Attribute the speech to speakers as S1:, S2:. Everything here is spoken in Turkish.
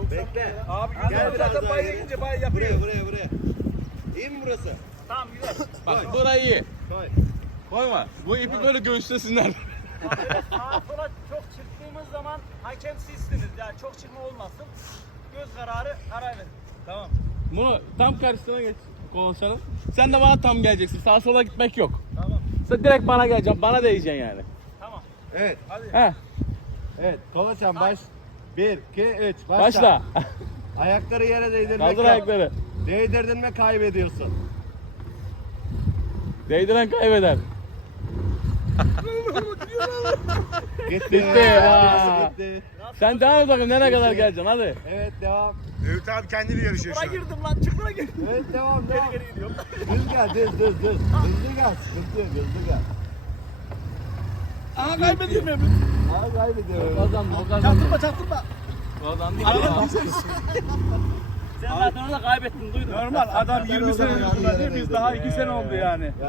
S1: Bekle.
S2: Abi
S1: Gel biraz
S2: zaten
S1: daha
S2: bayıya
S1: ileri.
S2: gidince bay yapıyor.
S1: Buraya. İyi mi burası?
S2: Tamam güzel.
S3: Bak burayı iyi.
S1: Koy.
S3: Koyma. Bu ipi böyle göğüslesinler.
S2: Böyle sağa sola çok çıktığımız zaman hakem sizsiniz. Yani çok çıkma olmasın. Göz kararı karar verin. Tamam.
S3: Bunu tam karşısına geç konuşalım. Sen de bana tam geleceksin. Sağa sola gitmek yok.
S2: Tamam.
S3: Sen direkt bana geleceksin. Bana değeceksin yani.
S2: Tamam.
S1: Evet.
S2: Hadi.
S3: He.
S1: Evet. Kolaçan baş. 1, 2, 3.
S3: Başla.
S1: Ayakları yere değdirmek
S3: Kaldır
S1: yok.
S3: ayakları.
S1: Değdirdin mi kaybediyorsun.
S3: Değdiren kaybeder.
S1: Gitti.
S3: Bitti ya.
S1: Gitti.
S3: Sen devam et bakayım nereye kadar geleceksin hadi.
S1: Evet devam.
S4: Ümit abi kendini yarışıyor şu
S2: Çukura
S4: an.
S2: girdim lan çukura girdim.
S1: Evet devam.
S2: Geri gidiyorum.
S1: Düz gel düz. Hızlı gel. Hızlı gel.
S2: Aha kaybediyorum ya.
S1: Abi kaybediyorum.
S3: Kazandı o kazandı.
S2: Çaktırma.
S3: Kazandı.
S2: Sen zaten orada kaybettin duydun.
S4: Normal adam 20 sene önce biz daha 2 sene oldu yani.